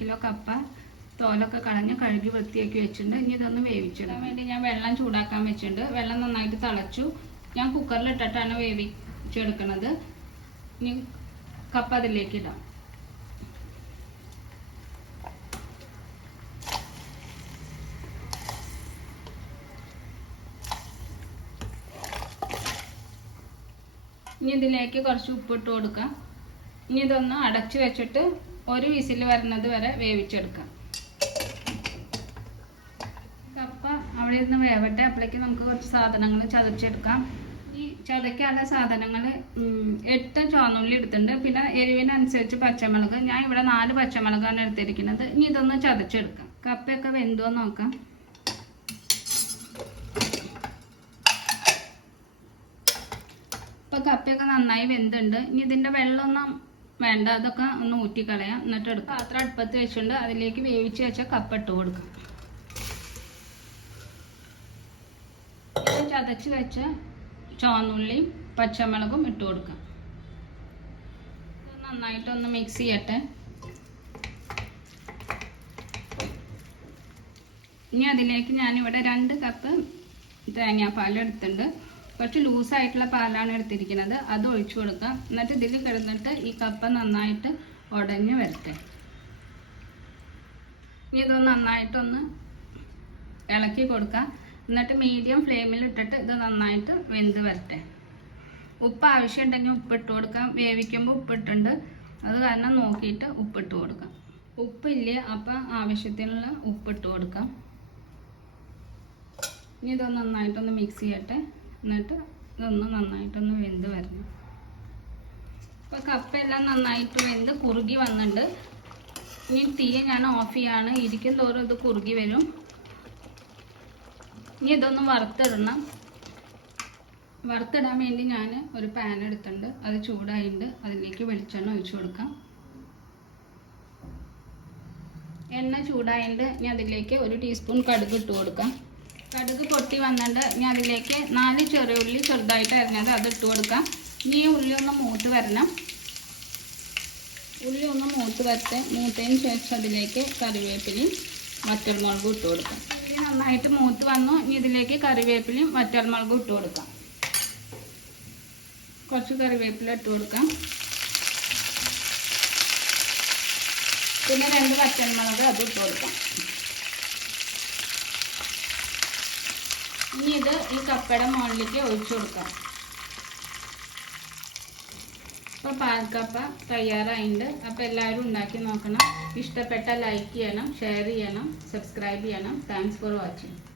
Kilo കപ്പ തോലൊക്കെ കളഞ്ഞ് കഴുകി വൃത്തിയാക്കി വെച്ചിട്ടുണ്ട്. ഇനി ഇതൊന്ന് വേവിച്ചിടാൻ വേണ്ടി ഞാൻ വെള്ളം ചൂടാക്കാൻ വെച്ചിട്ടുണ്ട്. വെള്ളം നന്നായിട്ട് തിളച്ചു. ഞാൻ കുക്കറിലിട്ടിട്ടാണ് വേവിച്ചെടുക്കുന്നത്. ഇനി കപ്പ അതിലേക്ക് ഇടാം. ഇനി ഇതിലേക്ക് കുറച്ച് ഉപ്പിട്ട് കൊടുക്കാം. ഇനി ഇതൊന്ന് അടച്ചു വെച്ചിട്ട് ഒരു വിസിൽ വരുന്നത് വരെ വേവിച്ചെടുക്കാം. കപ്പ അവിടെ ഇരുന്ന് വേവട്ടെ. അപ്പോഴേക്ക് നമുക്ക് കുറച്ച് സാധനങ്ങൾ ചതച്ചെടുക്കാം. ഈ ചതയ്ക്കാനുള്ള സാധനങ്ങൾ 8 ചുവന്നുള്ളി എടുത്തിട്ടുണ്ട്. പിന്നെ എരിവിനനുസരിച്ച് പച്ചമുളക്. ഞാൻ ഇവിടെ 4 പച്ചമുളകാണ് എടുത്തിരിക്കുന്നത്. ഇനി ഇതൊന്ന് ചതച്ചെടുക്കാം. കപ്പയൊക്കെ വെന്തോ നോക്കാം. ഇപ്പം കപ്പയൊക്കെ നന്നായി വെന്തുണ്ട്. ഇനി ഇതിൻ്റെ വെള്ളമൊന്നും വേണ്ട, അതൊക്കെ ഒന്ന് ഊറ്റിക്കളയാം. എന്നിട്ട് എടുക്കാം. പാത്രം അടുപ്പത്ത് വെച്ചിട്ടുണ്ട്. അതിലേക്ക് വേവിച്ച് വെച്ച കപ്പ ഇട്ട് കൊടുക്കാം. ചതച്ച് വെച്ച ചുവന്നുള്ളിയും പച്ചമുളകും ഇട്ട് കൊടുക്കാം. നന്നായിട്ടൊന്ന് മിക്സ് ചെയ്യട്ടെ. ഇനി അതിലേക്ക് ഞാനിവിടെ 2 കപ്പ് തേങ്ങാപ്പാൽ എടുത്തിട്ടുണ്ട്. കുറച്ച് ലൂസായിട്ടുള്ള പാലാണ് എടുത്തിരിക്കുന്നത്. അത് ഒഴിച്ചു കൊടുക്കാം. എന്നിട്ട് ഇതിൽ കിടന്നിട്ട് ഈ കപ്പ നന്നായിട്ട് ഉടഞ്ഞ് വരട്ടെ. ഇനി ഇതൊന്ന് നന്നായിട്ടൊന്ന് ഇളക്കി കൊടുക്കാം. എന്നിട്ട് മീഡിയം ഫ്ലെയിമിൽ ഇട്ടിട്ട് ഇത് നന്നായിട്ട് വെന്ത് വരട്ടെ. ഉപ്പ് ആവശ്യമുണ്ടെങ്കിൽ ഉപ്പിട്ട് കൊടുക്കാം. വേവിക്കുമ്പോൾ ഉപ്പിട്ടുണ്ട്, അത് കാരണം നോക്കിയിട്ട് ഉപ്പിട്ട് കൊടുക്കാം. ഉപ്പില്ല, അപ്പം ആവശ്യത്തിനുള്ള ഉപ്പിട്ട് കൊടുക്കാം. ഇനി ഇതൊന്ന് നന്നായിട്ടൊന്ന് മിക്സ് ചെയ്യട്ടെ. എന്നിട്ട് ഇതൊന്ന് നന്നായിട്ടൊന്ന് വെന്ത് വരണം. അപ്പോൾ കപ്പയെല്ലാം നന്നായിട്ട് വെന്ത് കുറുകി വന്നിട്ടുണ്ട്. ഇനി തീ ഞാൻ ഓഫ് ചെയ്യാണ്. ഇരിക്കും തോറും ഇത് കുറുകി വരും. ഇനി ഇതൊന്ന് വറുത്തിടണം. വറുത്തിടാൻ വേണ്ടി ഞാൻ ഒരു പാൻ എടുത്തിട്ടുണ്ട്. അത് ചൂടായിട്ടുണ്ട്. അതിലേക്ക് വെളിച്ചെണ്ണ ഒഴിച്ചു കൊടുക്കാം. എണ്ണ ചൂടായിട്ടുണ്ട്. ഇനി അതിലേക്ക് 1 ടീസ്പൂൺ കടുക് ഇട്ട് കൊടുക്കാം. കടുക് പൊട്ടി വന്നിട്ട് ഇനി അതിലേക്ക് 4 ചെറിയ ഉള്ളി ചെറുതായിട്ട് അരിഞ്ഞത് അത് ഇട്ട് കൊടുക്കാം. ഇനി ഈ ഉള്ളി ഒന്ന് മൂത്ത് വരണം. ഉള്ളി ഒന്ന് മൂത്ത് വരട്ടെ. മൂത്തതിന് ശേഷം അതിലേക്ക് കറിവേപ്പിലയും വറ്റൽമുളകും ഇട്ട് കൊടുക്കാം. ഉള്ളി നന്നായിട്ട് മൂത്ത് വന്നു. ഇനി ഇതിലേക്ക് കറിവേപ്പിലയും വറ്റൽമുളകും ഇട്ട് കൊടുക്കാം. കുറച്ച് കറിവേപ്പില ഇട്ട് കൊടുക്കാം. പിന്നെ 2 വറ്റൽമുളക് അത് ഇട്ട് കൊടുക്കാം. ഇനി ഇത് ഈ കപ്പയുടെ മുകളിലേക്ക് ഒഴിച്ചു കൊടുക്കാം. അപ്പോൾ പാൽക്കപ്പ തയ്യാറായിട്ടുണ്ട്. അപ്പോൾ എല്ലാവരും ഉണ്ടാക്കി നോക്കണം. ഇഷ്ടപ്പെട്ടാൽ ലൈക്ക് ചെയ്യണം, ഷെയർ ചെയ്യണം, സബ്സ്ക്രൈബ് ചെയ്യണം. Thanks for watching.